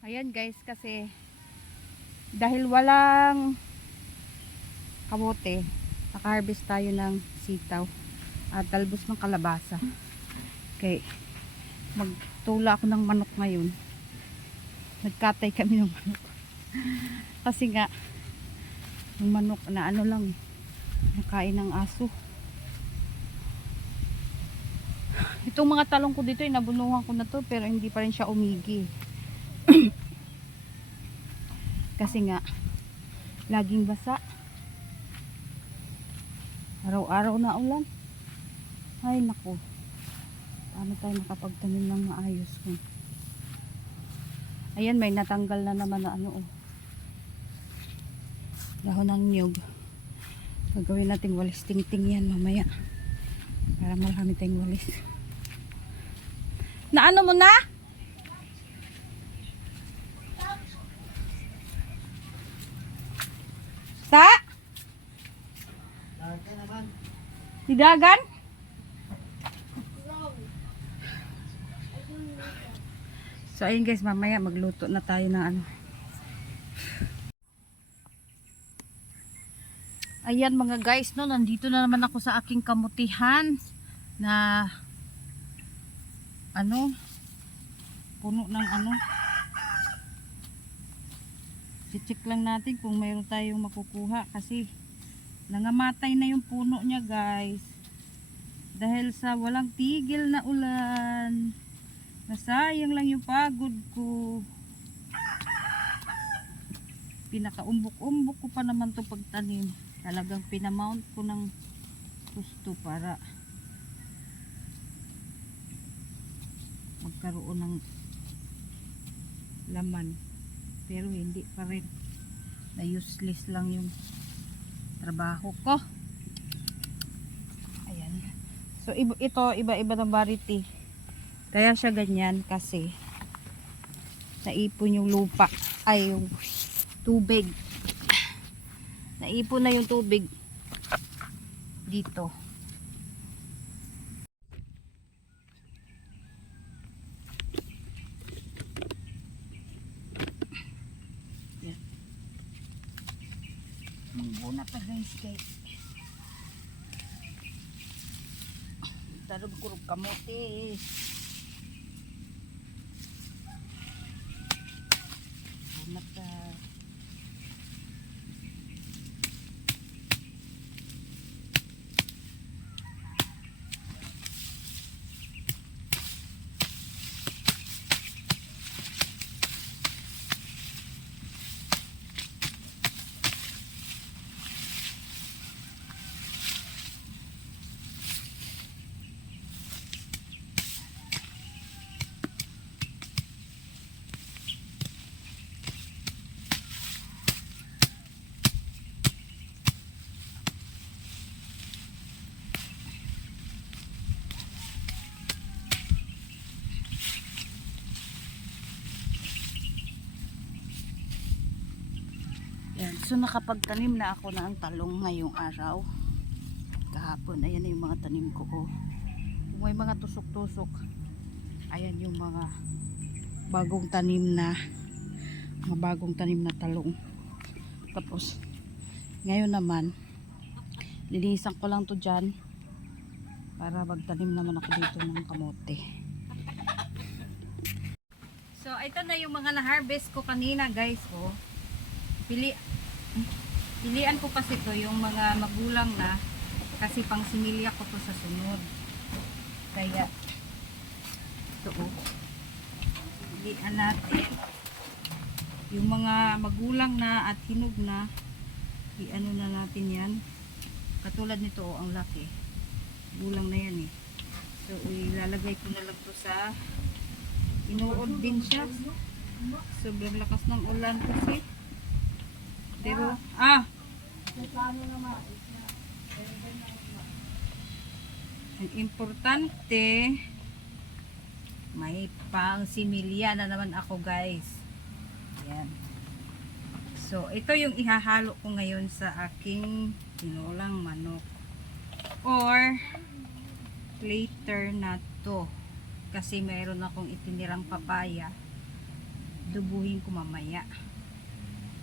Ayan guys, kasi dahil walang kamote, naka-harvest tayo ng sitaw at talbos ng kalabasa. Okay, magtula ako ng manok ngayon. Nagkatay kami ng manok. Kasi nga, yung manok na ano lang, nakain ng aso. Itong mga talong ko dito, inabunuhan ko na to, pero hindi pa rin siya umigi. Kasi nga, laging basa. Araw-araw na ulan. Ay naku, paano tayo makapagtanim ng maayos ko? Ayan, may natanggal na naman na ano, oh, dahon ng niyog. Gagawin natin walis ting-ting yan mamaya, para marami tayong walis. Na ano mo na? Sa? Didagan? So ayun guys, mamaya magluto na tayo ng ano. Ayan mga guys, no, nandito na naman ako sa aking kamutihan na ano, puno ng ano. I-check lang natin kung mayroon tayong makukuha kasi nangamatay na yung puno niya guys, dahil sa walang tigil na ulan. Nasayang lang yung pagod ko. Pinakaumbok-umbok ko pa naman to pagtanim. Talagang pinamount ko ng gusto para magkaroon ng laman, pero hindi pa rin, na useless lang yung trabaho ko. Ayan, so ito iba-iba ng variety, kaya siya ganyan kasi naipon yung lupa, ay yung tubig, naipon na yung tubig dito. Bunat na guys kay tarog kurog kamote. Bunat na. Yan. So nakapagtanim na ako ng talong ngayong araw. Kahapon, ayan na yung mga tanim ko. Oh. Kung may mga tusok-tusok, ayan yung mga bagong tanim na talong. Tapos ngayon naman, linisan ko lang to dyan para magtanim naman ako dito ng kamote. So ito na yung mga na-harvest ko kanina guys. Oh. Pilian ko kasi to yung mga magulang na, kasi pang similya ko to sa sunod. Kaya ito, oh, pilian natin yung mga magulang na at hinog na, i-ano na natin yan. Katulad nito, oh, ang laki, gulang na yan eh. So ilalagay ko na lang to sa, inuod din siya, sobrang lakas ng ulan kasi. Pero, ang importante, may pang similya na naman ako guys. Yan. So, ito yung ihahalo ko ngayon sa aking tinulang manok. Or, later na to. Kasi mayroon akong itinirang papaya dubuhin ko mamaya.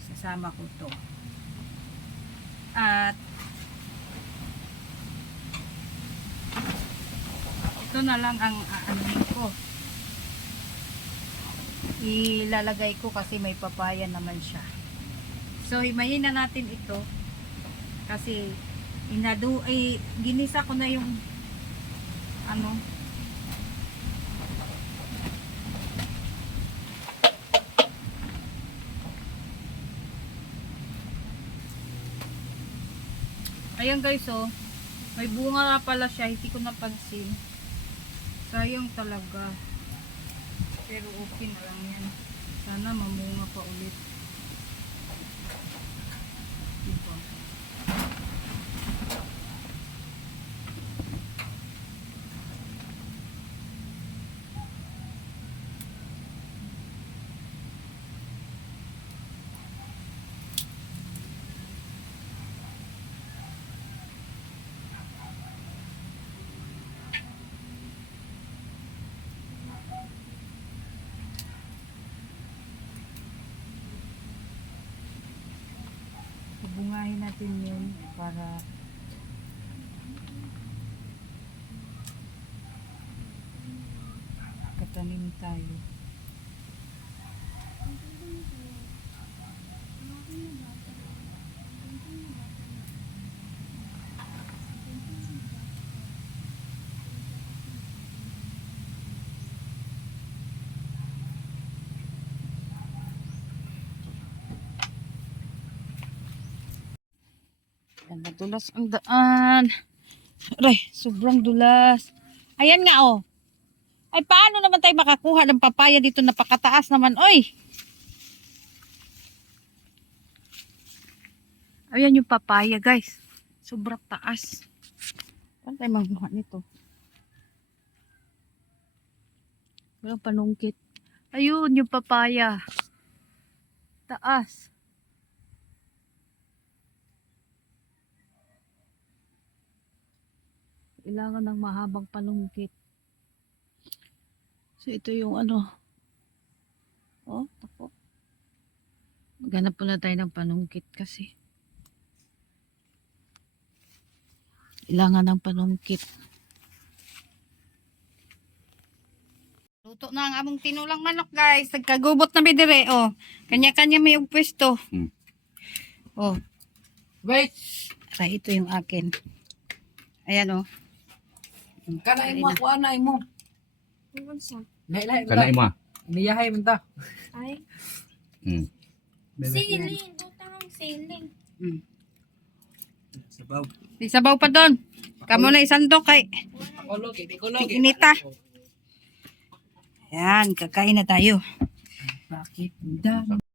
Sasama ko to. At ito na lang ang ano ko. Ilalagay ko kasi may papaya naman siya. So himayin na natin ito kasi ginisa ko na yung ano. Ayan guys, oh. May bunga na pala siya, hindi ko napansin. Sayang talaga. Pero okay na lang yan. Sana mamunga pa ulit. Diba? Bungahin natin yun para katanim tayo. Yan, madulas ang daan. Aray, sobrang dulas. Ayan nga, oh. Ay, paano naman tayo makakuha ng papaya dito? Napakataas naman, oy. Ayan yung papaya, guys. Sobrang taas. Paano tayo makuha nito? Walang panungkit. Ayun, yung papaya. Taas. Kailangan ng mahabang panungkit. So, ito yung ano. Oh, tako. Maghanap po na tayo ng panungkit kasi. Kailangan ng panungkit. Luto na ang among tinulang manok, guys. Nagkagubot na bidire, oh. Kanya-kanya may yung pwesto. Oh. Wait. Aray, ito yung akin. Ayan, oh. Kanay mo ako anay mo. Kanay mo. Niyahay man ta. Ay, Hmm. siling. Dutang siling. Sabaw. May sabaw pa doon. Kamu na isandok kay Ikolog. inita. Ayan, kakain na tayo. Bakit? Dami.